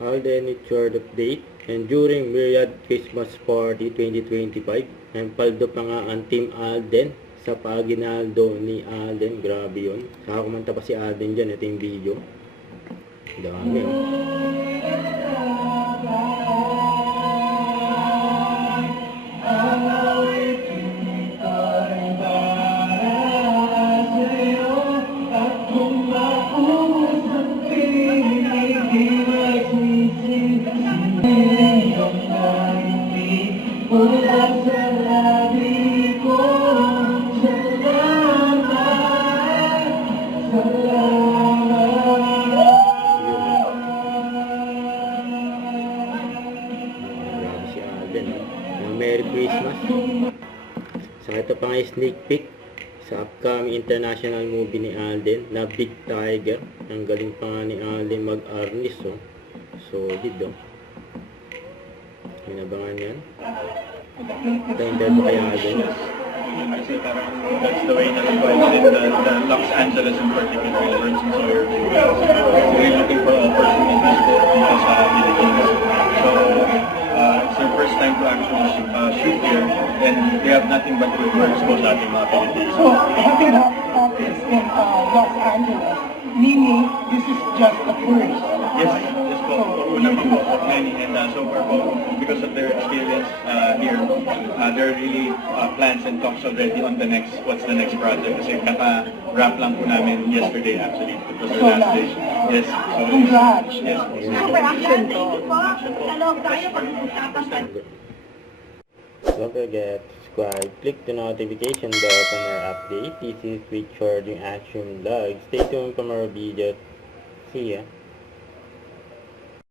Alden Richard update. And during Myriad Christmas Party 2025, paldo pa nga ang Team Alden sa paginaldo ni Alden. Grabe yun. Saka kumanta pa si Alden dyan. Ito yung video. Dami Merry Christmas. So ito pa nga sneak peek sa upcoming international movie ni Alden na Big Tiger. Ang galing pa nga ni Alden mag-arnis. Solid Inabangan yan. Tayo kay Alden. Kasi parang that's the way na nag-widen the Los Angeles in particular works in Sawyer. We're looking for opportunities dito sa Philippines. So it's their first time to actually shoot here, and they have nothing but good words for sa ating mga Pilipinas. So having office in Los Angeles, meaning this is just the first. Yes po. Una pa po of many, and so far po, because of their experience here, there are really plans and talks already on the next, what's the next project. Kasi kaka-wrap lang po namin yesterday actually. It was our last day. Yes. So, Congrats. yes. Action to. Don't forget to subscribe, click the notification bell for more updates. This is Richard yung Action Vlog. Stay tuned for more videos. See ya.